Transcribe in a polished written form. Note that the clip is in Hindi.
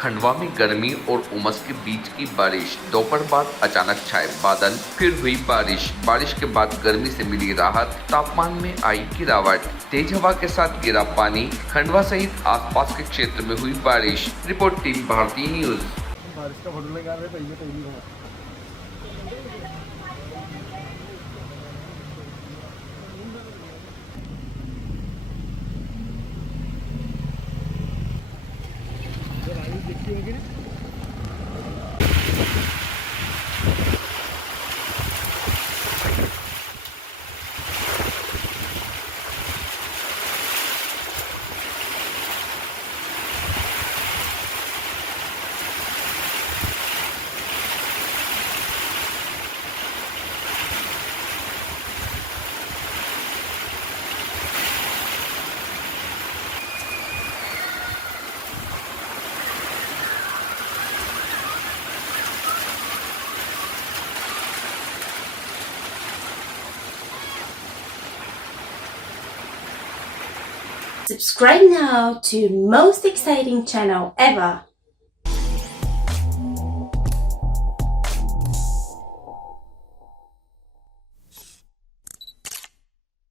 खंडवा में गर्मी और उमस के बीच की बारिश। दोपहर बाद अचानक छाए बादल, फिर हुई बारिश के बाद गर्मी से मिली राहत, तापमान में आई गिरावट। तेज हवा के साथ गिरा पानी। खंडवा सहित आसपास के क्षेत्र में हुई बारिश। रिपोर्ट टीम भारतीय न्यूज। बारिश का फोटो लगा रहे पहले Subscribe now to most exciting channel ever.